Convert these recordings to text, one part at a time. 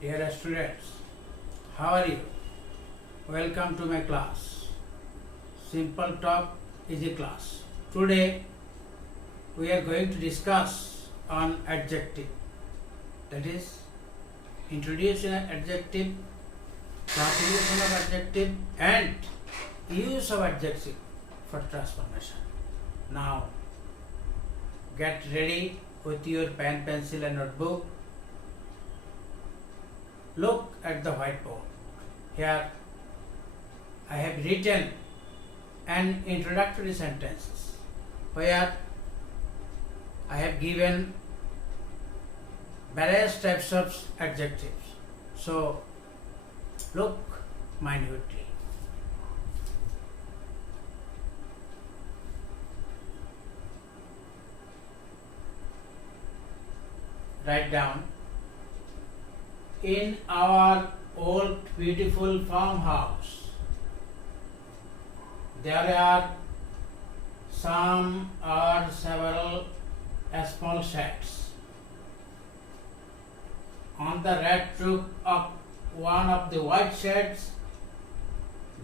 Dear students, how are you? Welcome to my class. Simple Talk Easy Class. Today we are going to discuss on adjective. That is, introduction of adjective, classification of adjective, and use of adjective for transformation. Now, get ready with your pen, pencil, and notebook. Look at the whiteboard. Here I have written an introductory sentences where I have given various types of adjectives. So look minutely. Write down. In our old beautiful farmhouse, there are some or several small sheds. On the red roof of one of the white sheds,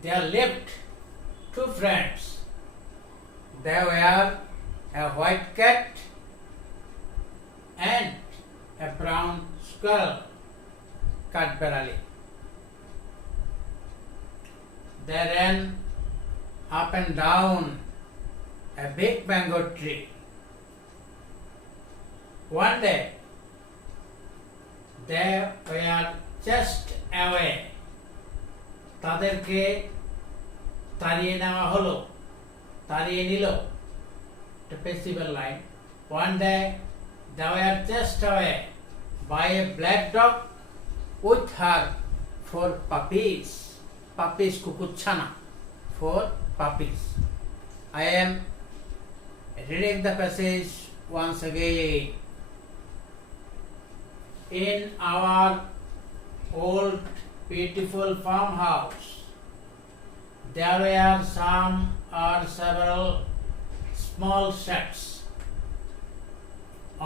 there lived two friends. They were a white cat and a brown squirrel. Cadbury. They ran up and down a big mango tree. One day, they were chased away. তাদেরকে তাড়িয়ে নেওয়া হলো, তাড়িয়ে নিল. The passive line. One day, they were chased away by a black dog with her 4 puppies. Puppies kukuchana. 4 puppies. I am reading the passage once again. In our old beautiful farmhouse, there were some or several small sheds.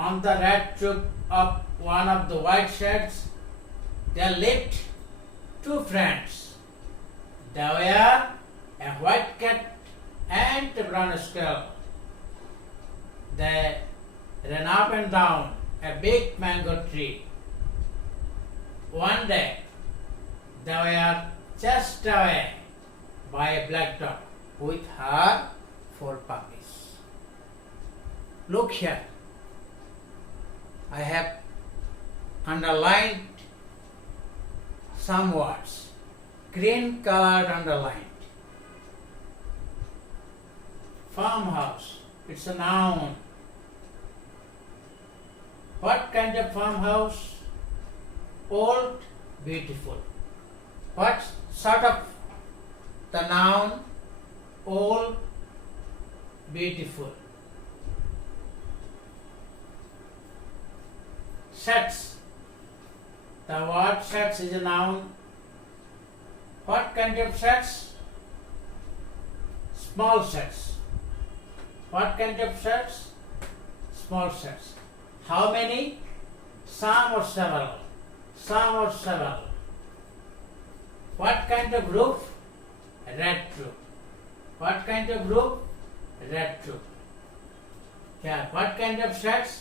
On the red roof of one of the white sheds, there lived two friends. They were a white cat and a brown squirrel. They ran up and down a big mango tree. One day, they were chased away by a black dog with her 4 puppies. Look here. I have underlined some words, green colored underlined. Farmhouse, it's a noun. What kind of farmhouse? Old, beautiful. What sort of the noun? Old, beautiful. Sheds. The word sheds is a noun. What kind of sheds? Small sheds. What kind of sheds? Small sheds. How many? Some or several. Some or several. What kind of roof? Red roof. What kind of roof? Red roof. Yeah. What kind of sheds?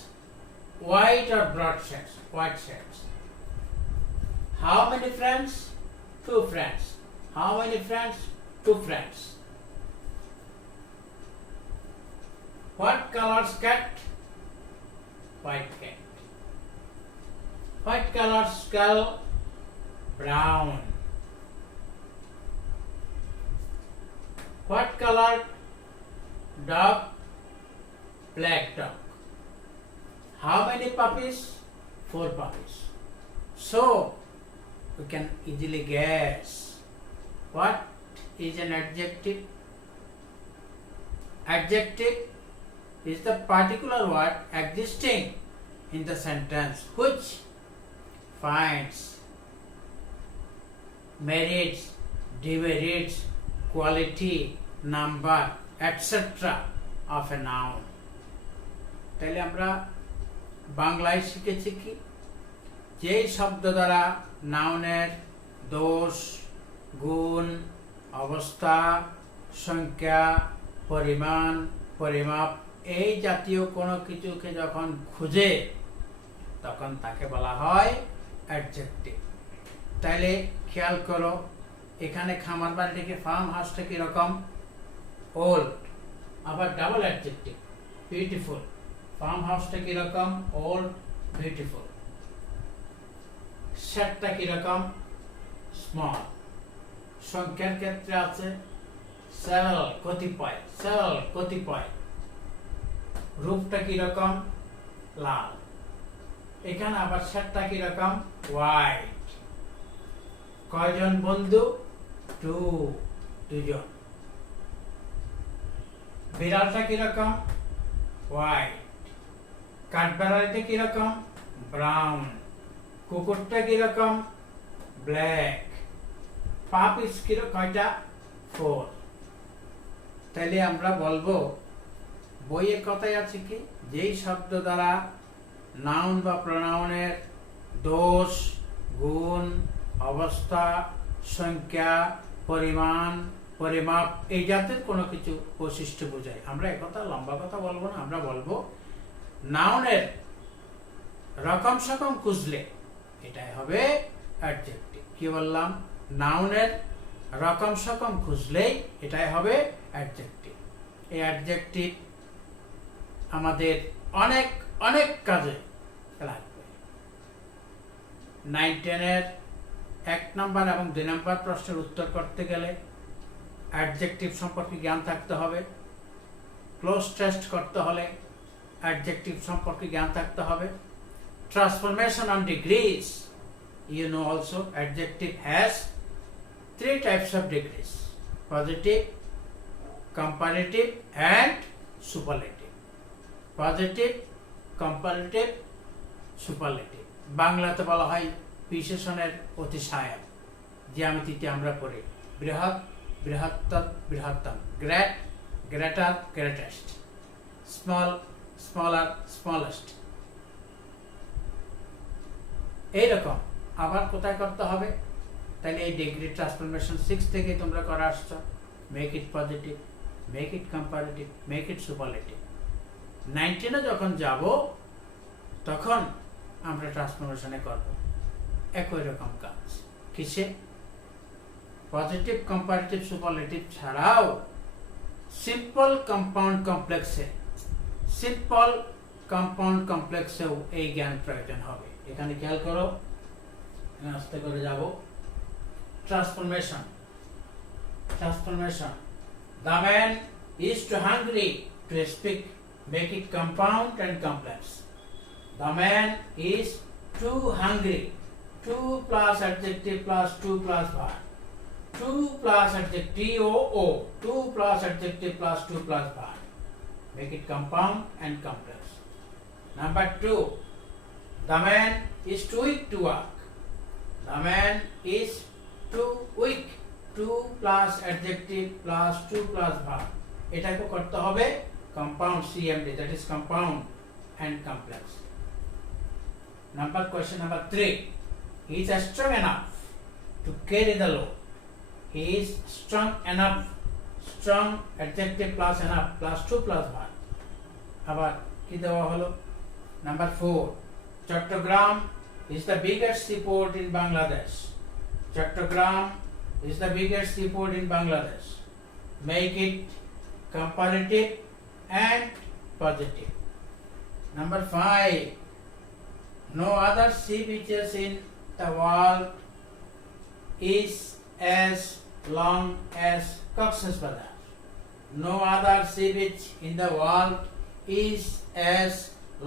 White or broad sheds? White sheds. How many friends? 2 friends. How many friends? 2 friends. What color's cat? White cat. What color's skull? Brown. What color dog? Black dog. How many puppies? 4 puppies. So, we can easily guess what is an adjective. Adjective is the particular word existing in the sentence which finds merits, demerits, quality, number, etc. of a noun. তাহলে আমরা বাংলায় শিখেছি কি যেই শব্দ দ্বারা নাউনের দোষ, গুণ, অবস্থা, সংখ্যা, পরিমাণ, পরিমাপ এই জাতীয় কোনো কিছুকে যখন খুঁজে তখন তাকে বলা হয় অ্যাডজেক্টিভ। তাইলে খেয়াল করো, এখানে খামার বাড়িটাকে ফার্ম হাউসটা কিরকম? ওল্ড। আবার ডাবল অ্যাডজেক্টিভ, বিউটিফুল। ফার্ম হাউসটা কিরকম? Old, beautiful. শেডটা কিরকম? স্মল। সংখ্যার ক্ষেত্রে আছে সেভারাল, কতিপয়, সেভারাল, কতিপয়। রূপটা কিরকম? লাল। এখানে আবার শেডটা কিরকম? হোয়াইট। কয়জন বন্ধু? টু, দুজন। বিড়ালটা কিরকম? হোয়াইট। কাঠবেড়ালিটা কিরকম? ব্রাউন। কুকুরটা কিরকম? ব্ল্যাক। পাপিস কয়টা? 4। তাইলে আমরা বলবো বইয়ের কথাই আছে কি, যেই শব্দ দ্বারা নাউন বা প্রোনাউনের দোষ, গুণ, অবস্থা, সংখ্যা, পরিমাণ, পরিমাপ এই জাতের কোনো কিছু বৈশিষ্ট্য বোঝায়। আমরা একথা লম্বা কথা বলবো না, আমরা বলবো নাউনের রকম সকম খুঁজলে এটাই হবে অ্যাডজেক্টিভ। কি বললাম? নাউনের রকম সকম খুঁজলেই এটাই হবে অ্যাডজেক্টিভ। এই অ্যাডজেক্টিভ আমাদের অনেক অনেক কাজে লাগবে। 9, 10-এর 1 নম্বর এবং 2 নম্বর প্রশ্নের উত্তর করতে গেলে অ্যাডজেক্টিভ সম্পর্কে জ্ঞান থাকতে হবে। ক্লোজ টেস্ট করতে হলে অ্যাডজেক্টিভ সম্পর্কে জ্ঞান থাকতে হবে। Transformation on degrees, you know also adjective has 3 types of degrees: positive, comparative and superlative. Positive, comparative, superlative. বাংলাতে বলা হয় বিশেষণের অতিশায়ক। জ্যামিতিতে আমরা পড়ি বৃহৎ, বৃহত্তর, বৃহত্তম। Great, greater, greatest. Small, smaller, smallest. এইরকম আবার কোথায় করতে হবে? তাহলে এই ডিগ্রি ট্রান্সফরমেশন 6 থেকে তোমরা করে আসছো। Make it positive, make it comparative, make it superlative. 19-এ যখন যাব তখন আমরা ট্রান্সফরমেশনে করব একই রকম কাজ। কিসে? পজিটিভ, কম্পারেটিভ, সুপারলেটিভ ছাড়াও সিম্পল কম্পাউন্ড কমপ্লেক্সে, সিম্পল কম্পাউন্ড কমপ্লেক্সেও এই জ্ঞান প্রয়োজন হবে। এখানে খেয়াল করো, আস্তে করে যাব। Transformation, transformation. The man is too hungry to speak. Make it compound and complex. The man is too hungry. 2 plus adjective plus 2 plus verb. 2 plus adjective, T-O-O. 2 plus adjective plus 2 plus verb. Make it compound and complex. Number 2. The man is too weak to work. The man is too weak. 2 plus adjective plus 2 plus verb. এটাকে করতে হবে compound, CMD, that is compound and complex. Question number 3. He is strong enough to carry the load. He is strong enough. Strong adjective plus enough plus 2 plus verb. আবার কি দেওয়া হলো? Number 4. Chattogram is the biggest seaport in Bangladesh. Chattogram is the biggest seaport in Bangladesh. Make it comparative and positive. Number 5. No other sea beaches in the world is as long as Cox's Bazar. No other sea beach in the world is as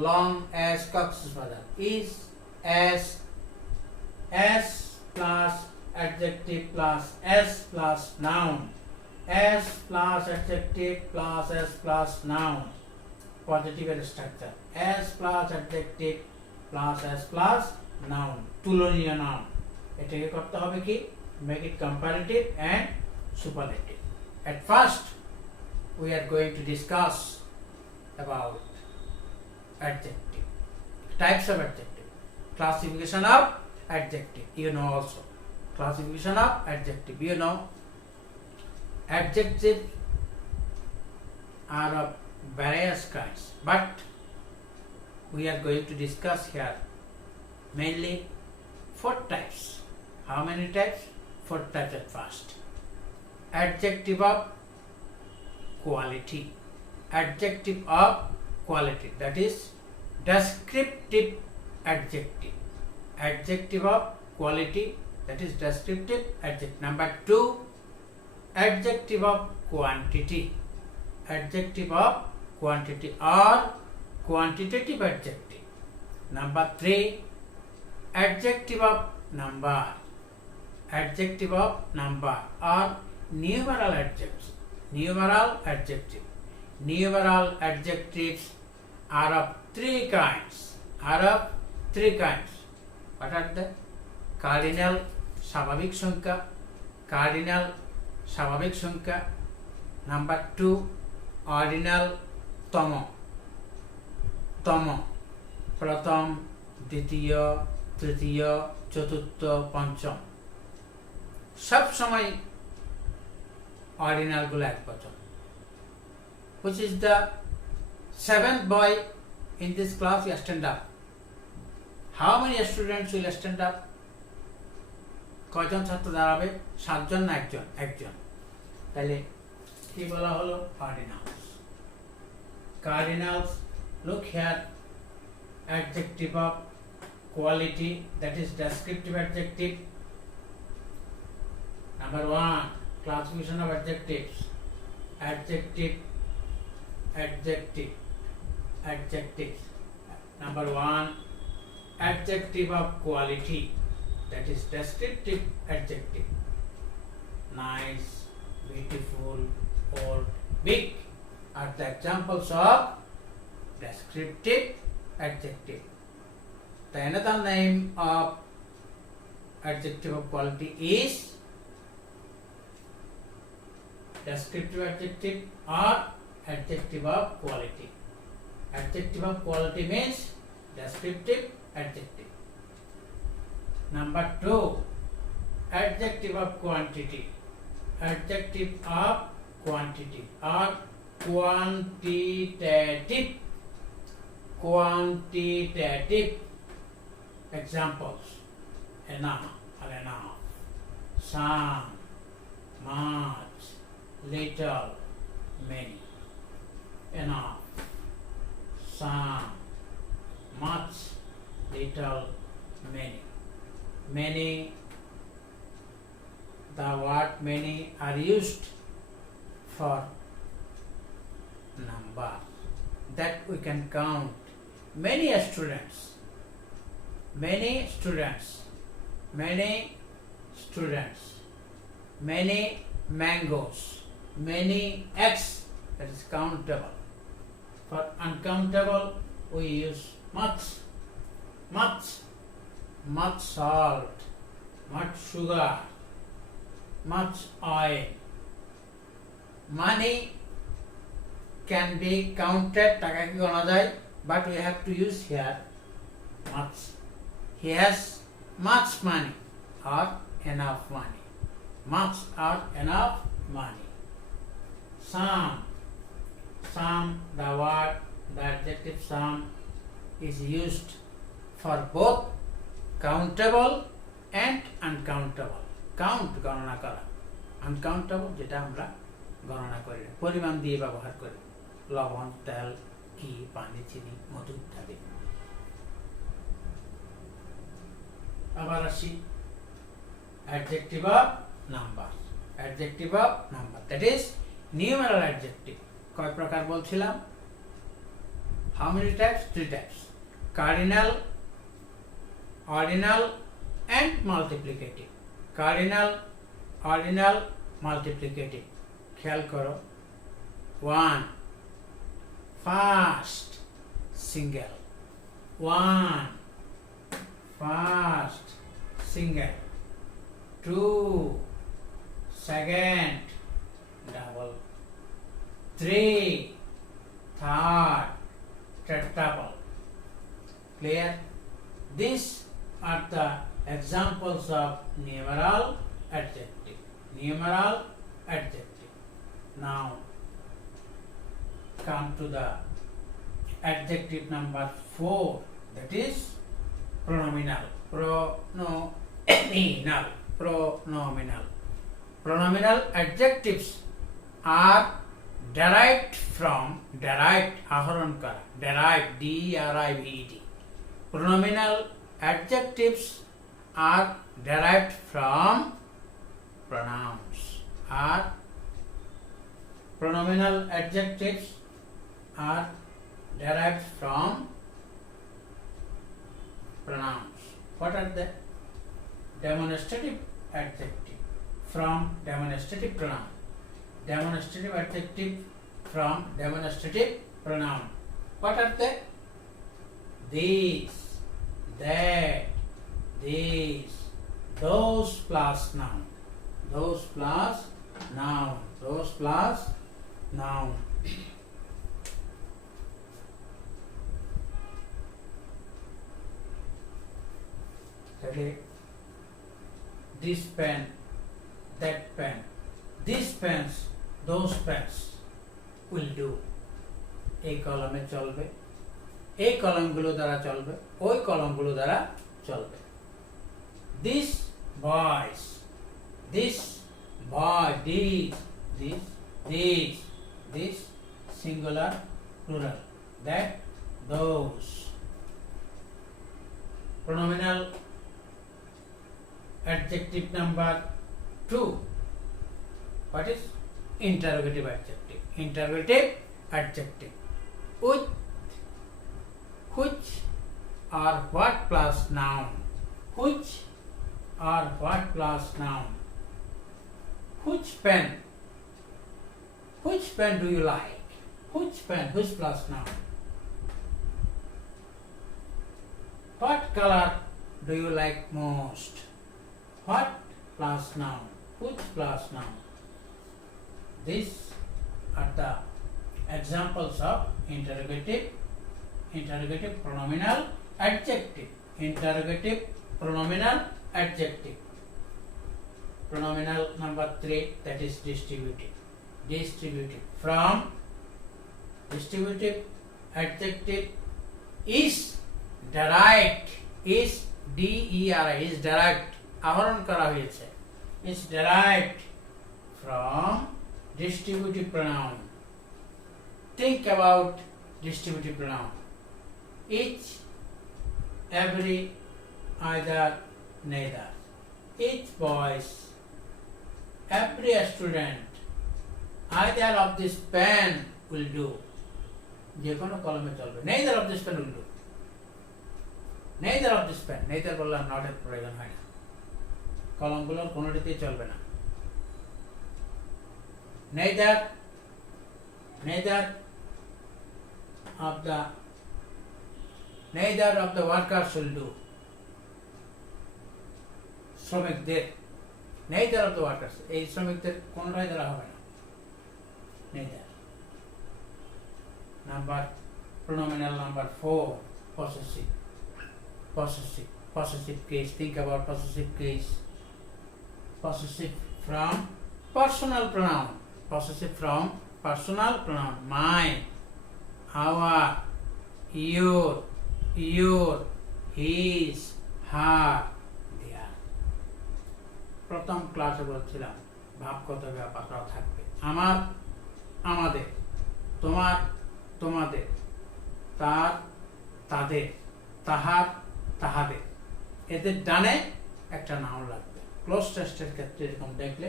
long as Cox's Bazar. Is as plus adjective plus s plus noun. S plus adjective plus s plus noun. Positive structure. S plus adjective plus s plus noun. তুলনীয় noun. এটাকে করতে হবে কি? Make it comparative and superlative. At first, we are going to discuss about adjective. Types of adjective. Classification of adjective. You know also. Classification of adjective. You know. Adjectives are of various kinds, but we are going to discuss here mainly 4 types. How many types? 4 types at first. Adjective of quality. Adjective of quality, that is descriptive adjective. Adjective of quality, that is descriptive adjective. Number 2, adjective of quantity. Adjective of quantity or quantitative adjective. Number 3, adjective of number. Adjective of number or numeral adjectives. Numeral adjective. Numeral adjectives are of 3 kinds. What are they? Cardinal স্বাভাবিক সংখ্যা. Cardinal স্বাভাবিক সংখ্যা. Number 2, ordinal তম. প্রথম, দ্বিতীয়, তৃতীয়, চতুর্থ, পঞ্চম. সব সময় ordinal গুলো একবচন. Which is the 7th boy in this class? You stand up. How many students will stand up? কয়জন ছাত্র দাঁড়াবে? 7 জন না একজন? একজন. তাহলে কি বলা হলো? Cardinals. Cardinals, look here. Adjective of quality, that is descriptive adjective. Number 1, classification of adjectives. Adjectives. Number 1, adjective of quality, that is descriptive adjective. Nice, beautiful, old, big are the examples of descriptive adjective. The another name of adjective of quality is descriptive adjective or adjective of quality. Adjective of quality means descriptive adjective. Number 2, adjective of quantity. Adjective of quantity or quantitative. Examples: enough or enough, some, much, little, many. Enough, some, much, little, many. Many, the word many are used for number, that we can count many students, many mangoes, many eggs, that is countable. For uncountable we use much salt, much sugar, much oil. Money can be counted, টাকা কি গণা যায়, but we have to use here much. He has much money or enough money. Much or enough money. Some, the word, the adjective some is used for both countable and uncountable. Count গণনা করা, uncountable যেটা আমরা গণনা করি না, পরিমাণ দিয়ে ব্যবহার করি, লবণ, তেল, ঘি, পানি, চিনি, মধু ইত্যাদি। আবার আসি adjective of number. Adjective of number, that is numeral adjective. কয় প্রকার বলছিলাম? How many types? 3 types. Cardinal, ordinal and multiplicative. Cardinal, ordinal, multiplicative. খেয়াল করো। 1, first, single. 1, first, single. 2, second, double. 3, third, tetrable. Clear? This are the examples of numeral adjective. Numeral adjective. Now come to the adjective number 4, that is pronominal. Pronominal. Pronominal adjectives are derived, D-E-R-I-V-E-D. Pronominal adjectives are derived from pronouns. Pronominal adjectives are derived from pronouns. What are they? Demonstrative adjective from demonstrative pronoun. Demonstrative adjective from demonstrative pronoun. What are they? These, that, these, those plus noun. Those plus noun. Those plus noun. Ready? This pen, that pen, these pens, those pens will do. এই কলমে চলবে, এই কলমগুলো দ্বারা চলবে, ওই কলমগুলো দ্বারা চলবে। This boys, this boy, this singular plural, that, those. Pronominal adjective number 2. What is interrogative adjective? Interrogative adjective. Which or what plus noun? Which or what plus noun? Which pen? Which pen do you like? Which pen? Which plus noun? What color do you like most? What plus noun? Which plus noun? These are the examples of interrogative pronominal adjective. Interrogative pronominal adjective. Pronominal number 3, that is distributive. Distributive. From distributive adjective is derived, is D-E-R-I, is derived, আহরণ করা হয়েছে, is derived from distributive pronoun. Think about distributive pronoun. Each, every, either, neither. Each boys, every student, either of this pen will do. যে কোনো কলমে চলবে। Neither of this pen will do. Neither of this pen. Neither বললাম not এর প্রয়োজন হয় না। কলমগুলোর কোনোটিতেই চলবে না। Neither of the workers will do. শ্রমিকদের, neither of the workers, এই শ্রমিকদের কোনটাই দ্বারা হবে না। Neither. Pronominal number 4, possessive. Possessive case. Think about possessive case. Possessive from personal pronoun. Possessive from personal pronoun. Mine, our, your, his, her, their. প্রথম ক্লাসে বলছিলাম ভাবগত ব্যাপারটাও থাকবে। আমার, আমাদের, তোমার, তোমাদের, তার, তাদের, তাহার, তাহাদের, এদের ডানে একটা নাউন লাগবে। ক্লোজ টেস্টের ক্ষেত্রে এরকম দেখলে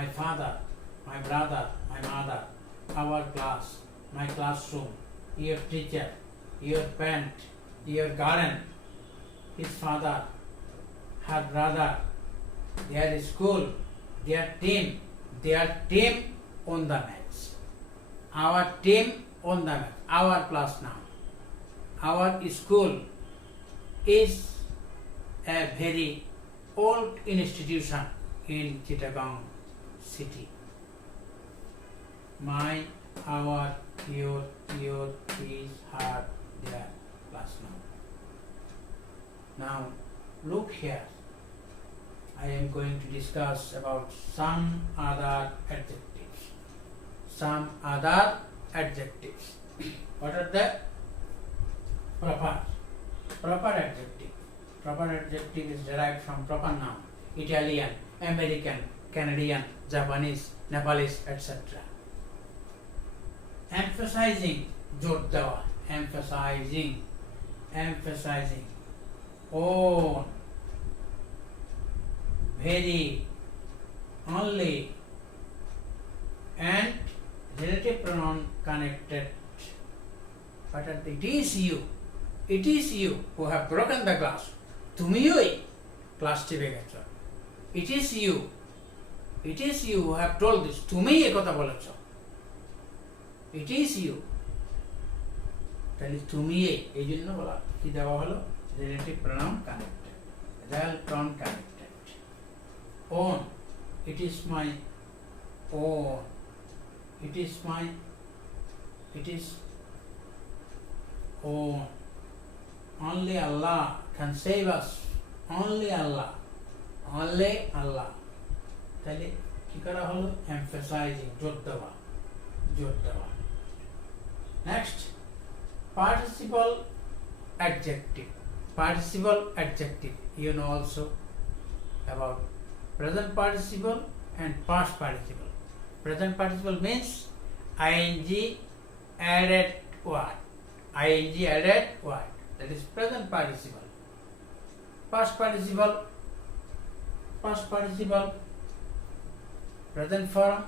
my father, my brother, my mother, our class, my classroom, your teacher, your parent, your guardian, his father, her brother, their school, their team on the match. Our team on the match. Our plus now. Our school is a very old institution in Chittagong city. My, our, your, his, her, their plus now. Now look here. I am going to discuss about some other adjectives. Some other adjectives. What are the proper? Proper adjective. Proper adjective is derived from proper noun. Italian, American, Canadian, Japanese, Nepalese, etc. Emphasizing, jor dewa, emphasizing, emphasizing, on, very, only, and relative pronoun connected. But it is you who have broken the glass. তুমিই class টিপে গেছো। It is you who have told this. তুমিই এই কথা বলেছো। It is you. তাহলে তুমিই এই জন্য বলা কি দেওয়া হলো relative pronoun connected. Real pronoun connected. Own. It is my own. It is my. It is own. Only Allah can save us. Only Allah. Only Allah. তাহলে কি করা হলো emphasizing, জোর দেওয়া, জোর দেওয়া। Next, participle adjective. Participle adjective. You know also about present participle and past participle. Present participle means ing added word. Ing added word. That is present participle. Past participle. Past participle. Present form.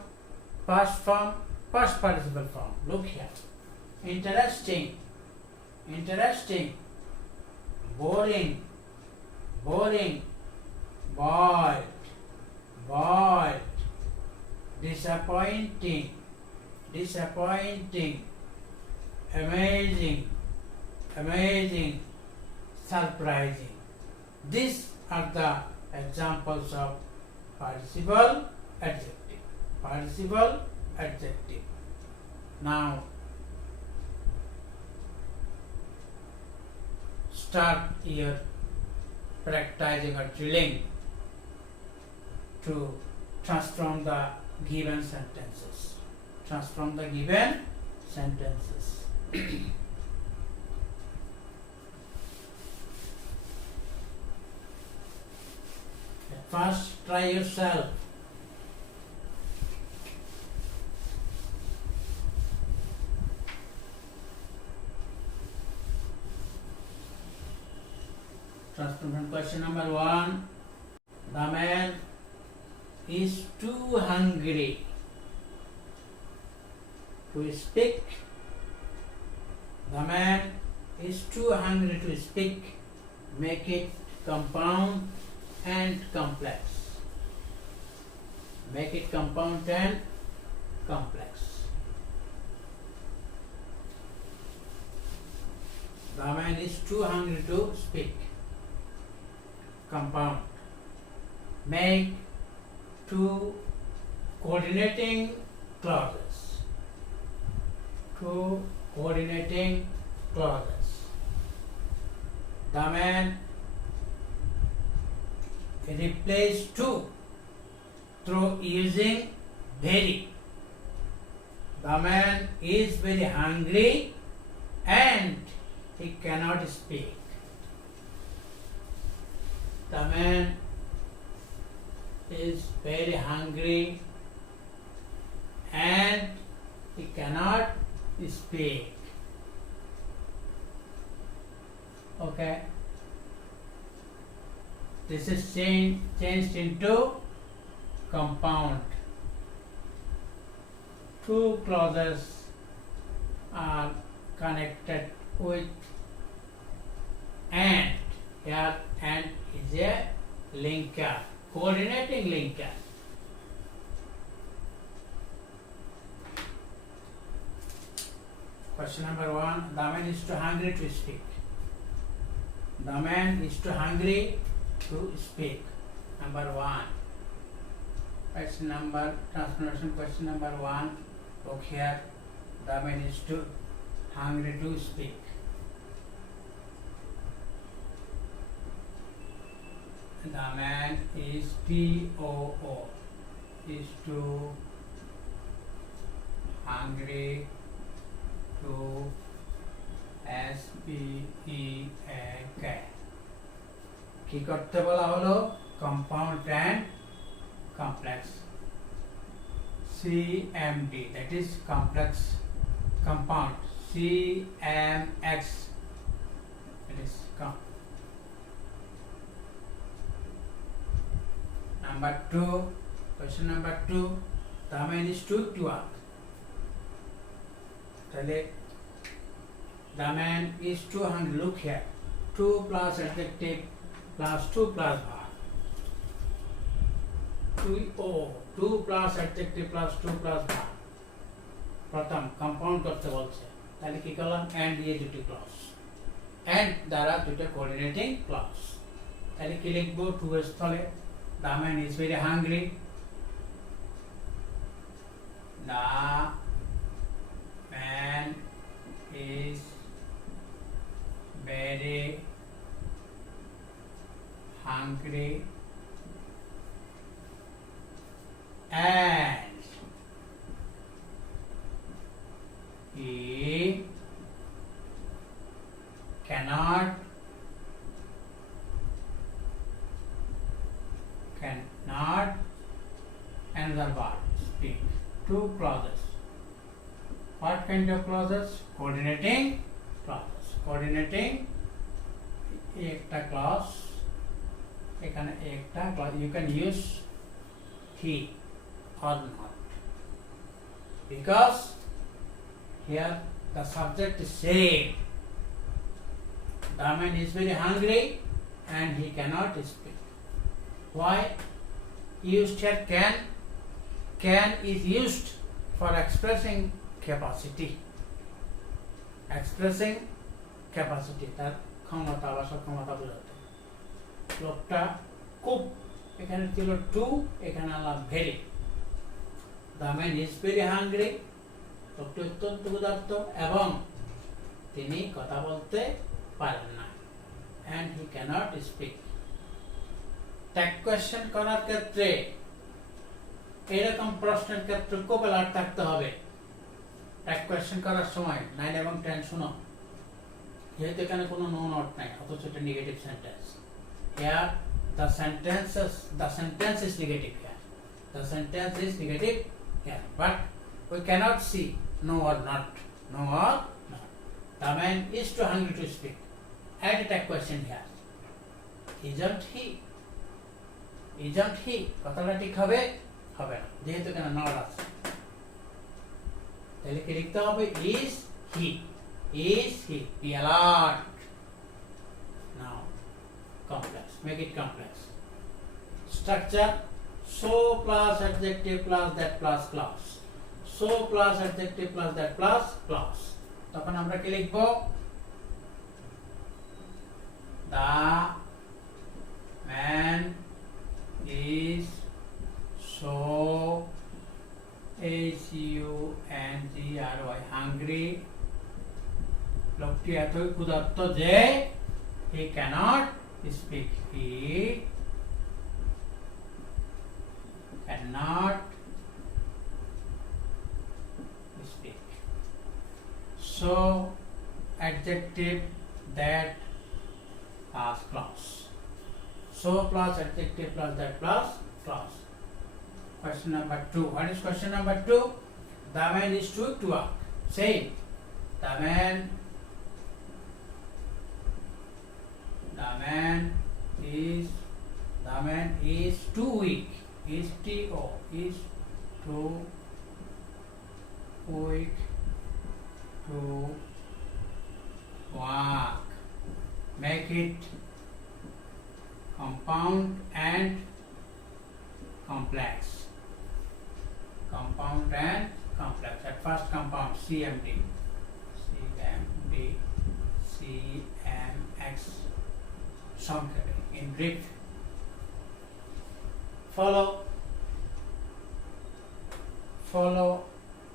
Past form. Past participle form. Look here. Interesting. Interesting. Boring. Boring. Bored. Bored. Disappointing. Disappointing. Amazing. Amazing. Surprising. These are the examples of participle adjective. Participle adjective. Now start your practicing or drilling to transform the given sentences. Transform the given sentences. First, try yourself. Transformation question number 1. The man is too hungry to speak. The man is too hungry to speak. Make it compound and complex. Make it compound and complex. The man is too hungry to speak. Compound. Make two coordinating clauses. Two coordinating clauses. The man replace to through using very. The man is very hungry and he cannot speak. The man is very hungry and he cannot speak. Okay. This is changed into compound. Two clauses are connected with and. Here and is a linker, coordinating linker. Question number 1. The man is too hungry to speak. The man is too hungry to speak. Number 1. Transformation question number 1. Look here. The man is too hungry to speak. The man is TOO, is too hungry to SPEAK. কি করতে বলা হলো? Compound and complex. CMD, that is complex compound. CMX, it is number 2. Question number 2. The man is too work. The man is too hungry. Look here. 2 plus adjective plus 2 plus verb. 2 plus adjective plus 2 plus verb. প্রথম compound করতে বলছে, তাহলে কি করলাম? And দিয়ে দুটি clause, and দ্বারা দুটো কোঅর্ডিনেটিং ক্লজ। তাহলে কি লিখবো? 2 এর স্থলে the man is very hungry. The man is very hungry and he cannot another word speak. 2 clauses. What kind of clauses? Coordinating clauses. Coordinating একটা clause, এখানে একটা clause. You can use he or not, because here the subject is saying the man is very hungry and he cannot speak. Why used here can? Can is used for expressing capacity. Expressing capacity, তার ক্ষমতা বা সক্ষমতা বোঝাতে। লোকটা খুব, এখানে ছিল two, এখানে আনলাম very. The man is very hungry, লোকটি অত্যন্ত ক্ষুধার্ত এবং তিনি কথা বলতে পারেন না, and he cannot speak. Tag question করার ক্ষেত্রে এরকম প্রশ্নের ক্ষেত্রে খুব অ্যালার্ট থাকতে হবে। ট্যাগ কোয়েশ্চেন করার সময় 9 এবং 10 শুনো, যেহেতু এখানে কোনো নো নট নাই, অথচ এটা negative sentence. Here the sentence is negative here. The sentence is negative here, but we cannot see no or not. No or not. The man is too hungry to speak. Add a tag question here. Isn't he? Isn't he? কথাটা ঠিক হবে? হবে না, যেহেতু এখানে not আছে। তাহলে কি লিখতে হবে? is he. Is he? Be alert. Now complex. Make it complex. Structure: so plus adjective plus that plus clause. So plus adjective plus that plus clause. তখন আমরা কি লিখব? The man is so hungry, hungry. লোকটি এতই ক্ষুধার্ত যে he cannot speak. He cannot speak. So adjective that plus clause. So plus adjective plus that plus clause. Question number 2. What is question number 2? The man is too work. Same. The man is too weak. Is T-O. Is too weak to walk. Make it compound and complex. Compound and complex. At first compound CMD. CMX. Something in brief. Follow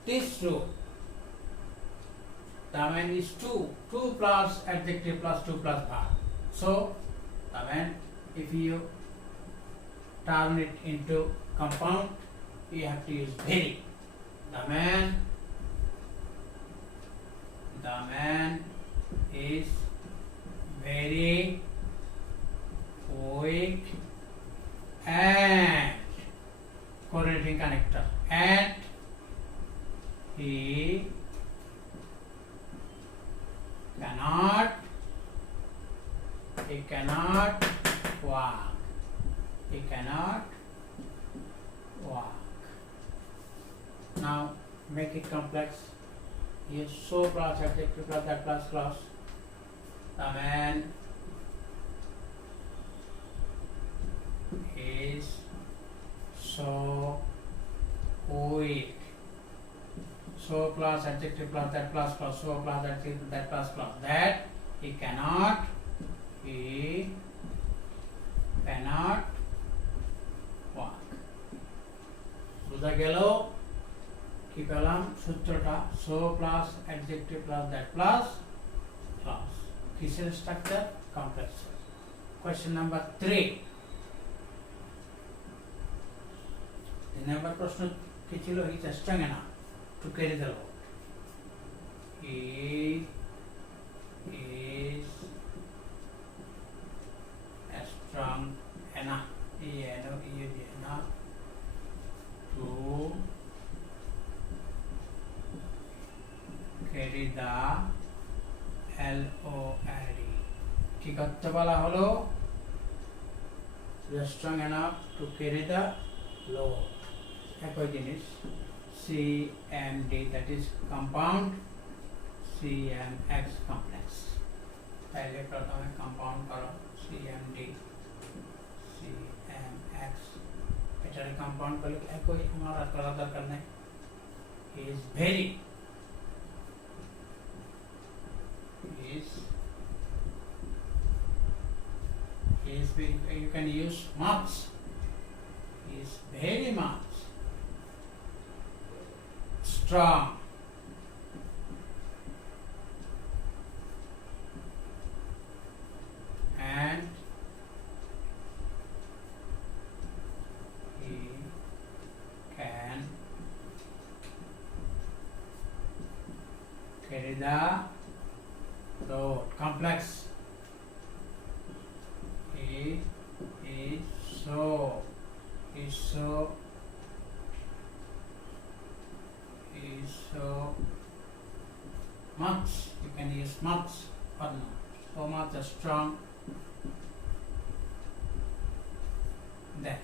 this rule. The man is 2 plus adjective plus 2 plus verb. So the man, if you turn it into compound, you have to use very. The man is very weak and correlating connector, and he cannot walk. He cannot walk. Now make it complex. Use so plus adjective plus that plus clause. The man is so weak. So plus adjective plus that plus clause. So plus adjective that plus clause. That he cannot walk. বুঝা গেল কি পেলাম সূত্রটা? So plus adjective plus that plus clause. কিসের structure? Complex. Question number 3 number প্রশ্ন কি ছিল? He is strong enough to carry the load. He is strong enough, enough to carry the load. কি করতে বলা হলো? strong enough to carry the load। একই জিনিস CMD, that is compound, CMX complex। তাহলে প্রথমে কম্পাউন্ড করো CMD CMX, এটারে কম্পাউন্ড করলে একই, আমার আর করার দরকার নাই। He is very, you can use much. He is very much strong and he can carry the load। Complex, he is so much, you can use much or not, so much strong that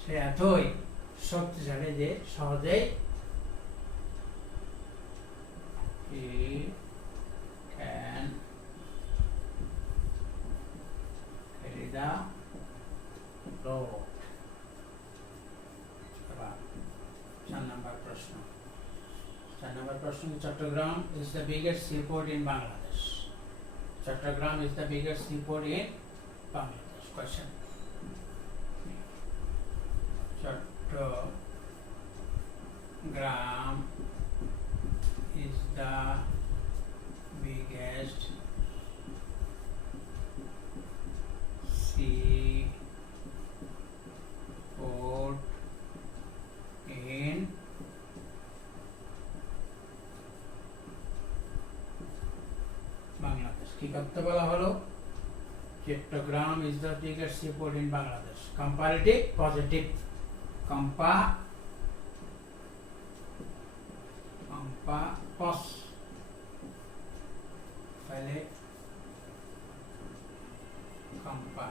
সে এতই শক্তিশালী যে সহজেই he can carry the load। 4 নম্বর প্রশ্ন। 4 নম্বর প্রশ্ন, Chittagong is the biggest seaport in Bangladesh। Chattogram is the biggest seaport in Bangladesh। Question: Chattogram is the biggest seaport in Bangladesh। কি করতে বলা হলো? Chattogram is the biggest seaport in Bangladesh। Comparative positive, pos पहले কম্পা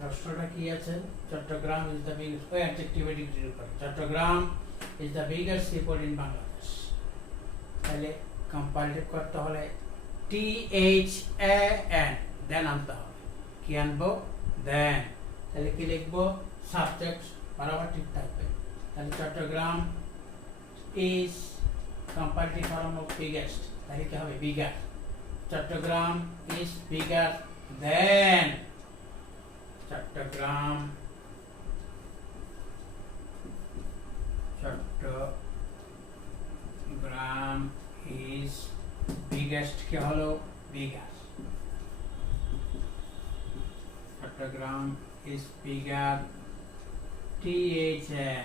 রাষ্ট্রটা কি আছে? Chittagong is the biggest, ওই অ্যাডজেক্টিভিটি deal করে। Chittagong is the biggest seaport in Bangladesh। তাহলে কম্পারেটিভ করতে হলে THAN দেন আনতে হবে। কি আনবো? দেন। তাহলে কি লিখবো? সাবজেক্ট বরাবর ঠিক থাকবে। তাহলে Chittagong is comparative form of biggest, তাহলে কি হবে? bigger। Chittagong is bigger than, Chittagong is biggest কি হলো? bigger। Chattogram is bigger. THN.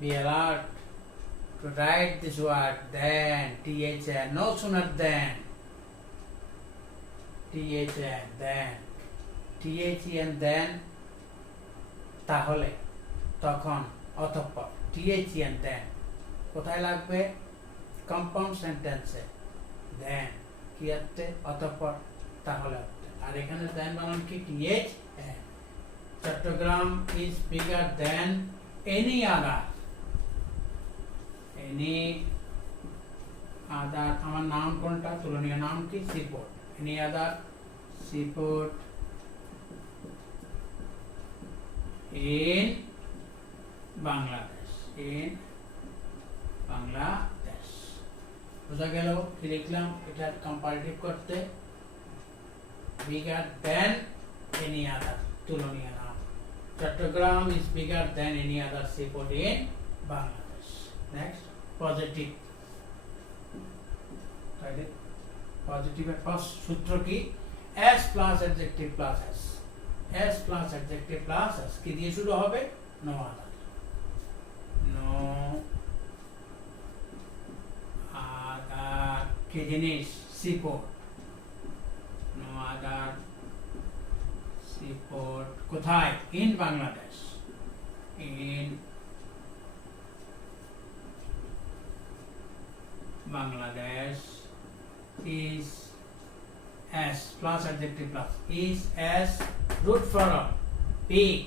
Be alert to write this word than. THN, no sooner than. THN, than. THN, then. তাহলে, তখন, অতঃপর। THN, then. কোথায় লাগবে? কম্পাউন্ড সেন্টেন্সে। then কি অর্থে? অতঃপর, তাহলে অর্থে। আর এখানে then বানান কি? THN. Chittagong is bigger than any other. Any other, আমার নাম কোনটা? তুলনীয় নাম কি? seaport. Any other seaport in Bangladesh. In Bangladesh. বোঝা গেল? কি লিখলাম? এটা কম্পারেটিভ করতে bigger than any other, তুলনীয় নাম। Chittagong is bigger than any other seaport in Bangladesh. Next, positive. তাহলে পজিটিভের ফার্স্ট সূত্র কি? s plus adjective plus s. s plus adjective plus s কি দিয়ে শুরু হবে? no other. no other কি জিনিস? seaport. no other seaport কোথায়? in Bangladesh. in Bangladesh is as plus adjective plus is as root form big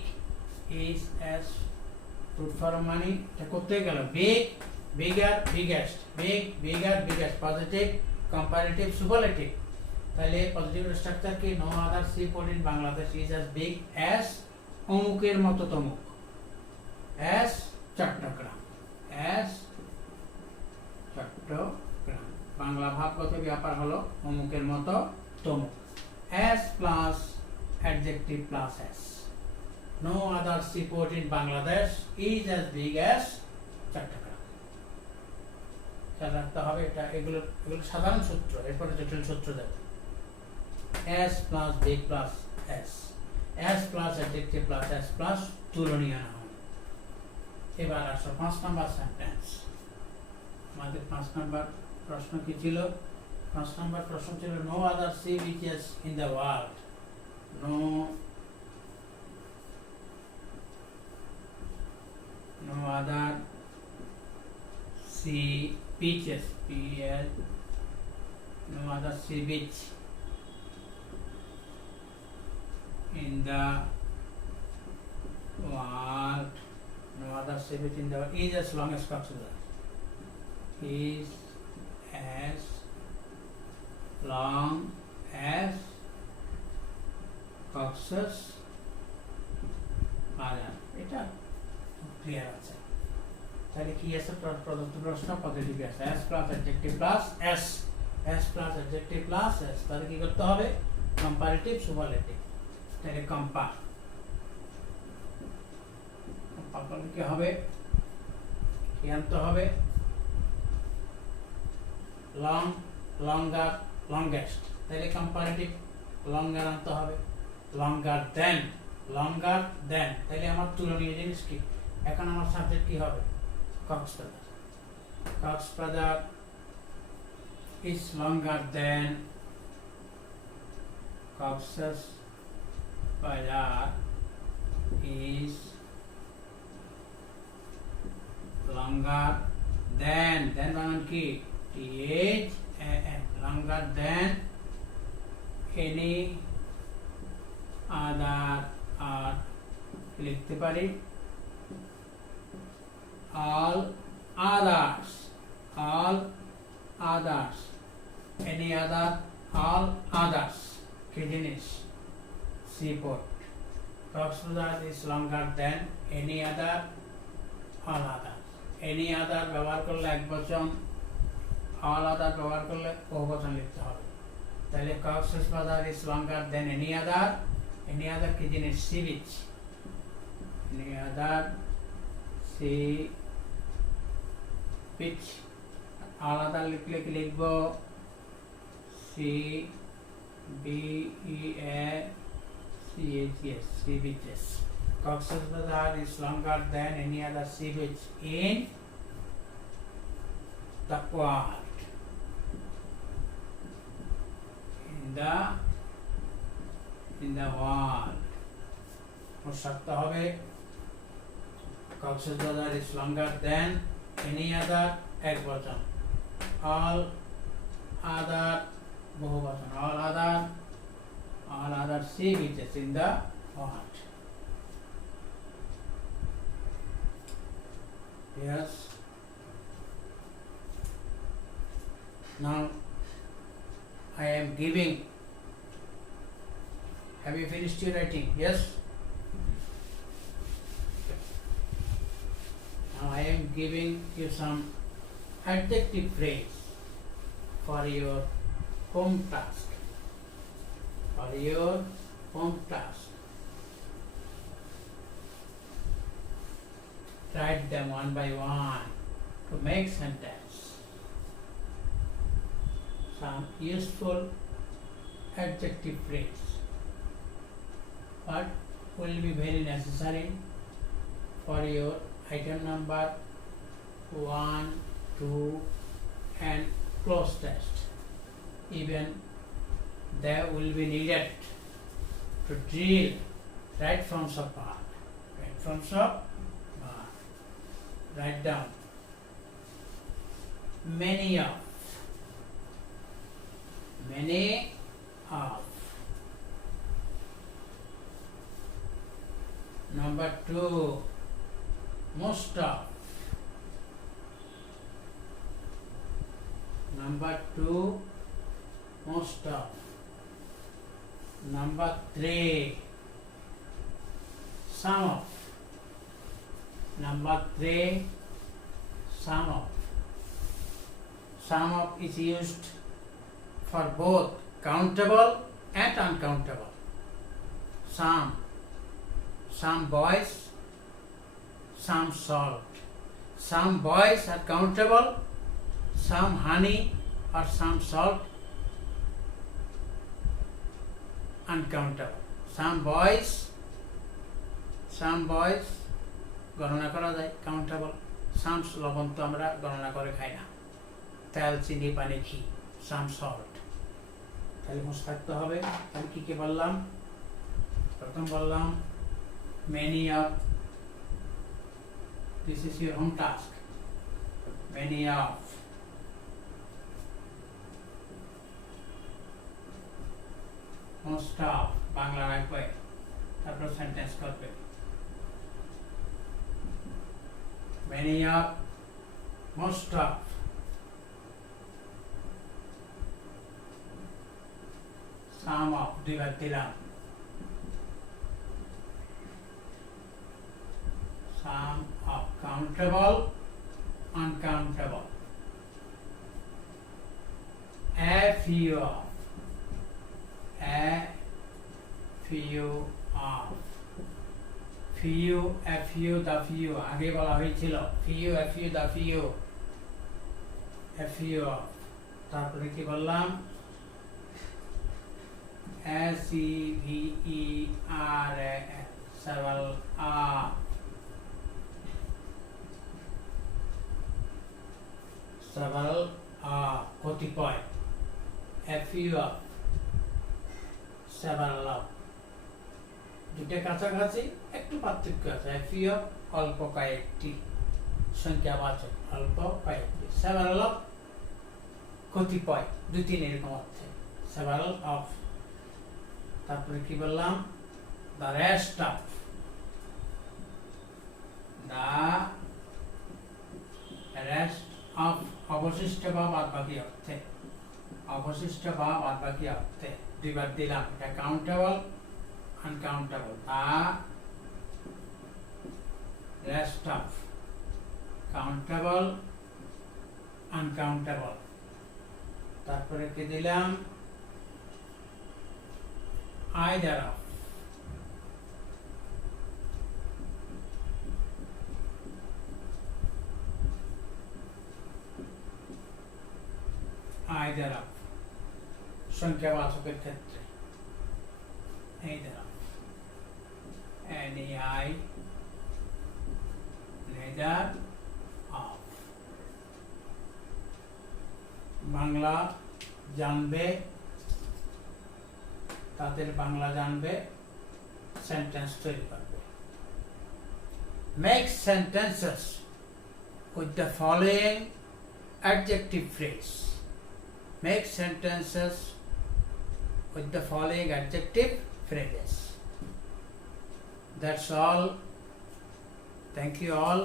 is as root form মানে এটা করতে গেল big bigger biggest big bigger biggest positive comparative superlative তাহলে positive structure কি no other seaport in Bangladesh is as big as অমুকের মতো তমুক as Chittagong as Chittagong Bangla ভাবগত ব্যাপার হলো অমুকের মতো তমুক as plus adjective plus s. no other seaport in Bangladesh is as big as Chittagong. খেয়াল রাখতে হবে এটা এগুলো সাধারণ সূত্র এরপরে জটিল সূত্র দেব s plus big plus s s plus adjective plus s plus তুলনীয় নাম। এবার আসো 5 নাম্বার সেন্টেন্স। আমাদের 5 নাম্বার প্রশ্ন কি ছিল? 5 নাম্বার প্রশ্ন ছিল no other sea beaches in the world. no other sea beaches no other sea beach in the world. No other sea beach in the world is as long as Cox's is as long as Cox's Bazar. এটা clear আছে। তাহলে কি আছে? প্রদত্ত প্রশ্ন positive আছে s plus adjective plus s s plus adjective plus s তাহলে কি করতে হবে? Comparative superlative. তাহলে কম্পার করলে কি হবে? কি আনতে হবে? লং লঙ্গার লংগেস্ট তাহলে কম্পারেটিভ লঙ্গার আনতে হবে লঙ্গার দেন তাহলে আমার তুলনীয় জিনিস কি? এখন আমার সাবজেক্ট কি হবে? Cox's Bazar is longer than Cox's Bazar is longer than বানান কি? THAN longer than any other আর লিখতে পারি all others any other all others কি জিনিস? seaport. Cox's is longer than any other all others. any other ব্যবহার করলে একবচন all other ব্যবহার করলে বহুবচন লিখতে হবে। তাহলে Cox's Bazar is longer than any other কি জিনিস? sea beach. any other sea beach all other লিখলে কি লিখবো? sea B-E-A-C-H-S, sea beaches. Cox's Bazar is longer than any other sea beach in the world. In the world. শর্ত হবে Cox's Bazar is longer than any other একবচন. All other বহুবচন. All other sea beaches in the world. Yes. Now I am giving. Have you finished your writing? Yes. Now I am giving you some adjective phrase for your home task. For your home task. Write them one by one to make sentence. Some useful adjective phrase. What will be very necessary for your item number 1, 2 and close test. Even they will be needed to drill right from subpart. Right from subpart. Write down. Many of. Number 2, most of. Number 2, most of. Number 3, some of. Number 3, some of. Some of is used for both countable and uncountable. Some boys, some salt. Some boys are countable, some honey or some salt uncountable. Some boys গণনা করা যায় countable. Some লবণ তো আমরা গণনা করে খাই না, তেল চিনি পানি ঘি. Some salt. তাহলে মুখস্থ থাকতে হবে. আমি কি কি বললাম? প্রথম বললাম many of. This is your home task. Many of. Most of. Bangla রাখবে, তারপর সেন্টেন্স করবে. Many of, most of. Some of, দুইবার দিলাম. Some of, countable, uncountable. A few of. A few of. Few, a few, the few. আগে বলা হয়েছিল few, a few, the few. A few of. তারপরে কি বললাম? S-E-V-E-R-A-L. several of. Several of. কতিপয়. A few of. Several of. দুটো কাছাকাছি, একটু পার্থক্য আছে. A few of অল্প কয়েকটি, সংখ্যাবাচক অল্প কয়েকটি. Several of কতিপয়, দুই তিন এরকম অর্থে. Several of. তারপরে কি বললাম? The rest of. The rest of অবশিষ্ট বা বাদবাকি অর্থে. অবশিষ্ট বা বাদবাকি অর্থে দুইবার দিলাম. এটা countable, uncountable. The rest of. countable, uncountable. তারপরে কি দিলাম? either of. Either of. সংখ্যাবাচকের ক্ষেত্রে এই দেখো NEI neither of বাংলা জানবে তাদের বাংলা জানবে সেন্টেন্স তৈরি করবে make sentences with the following adjective phrase make sentences with the following adjective phrases that's all thank you all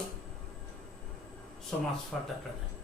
so much for the present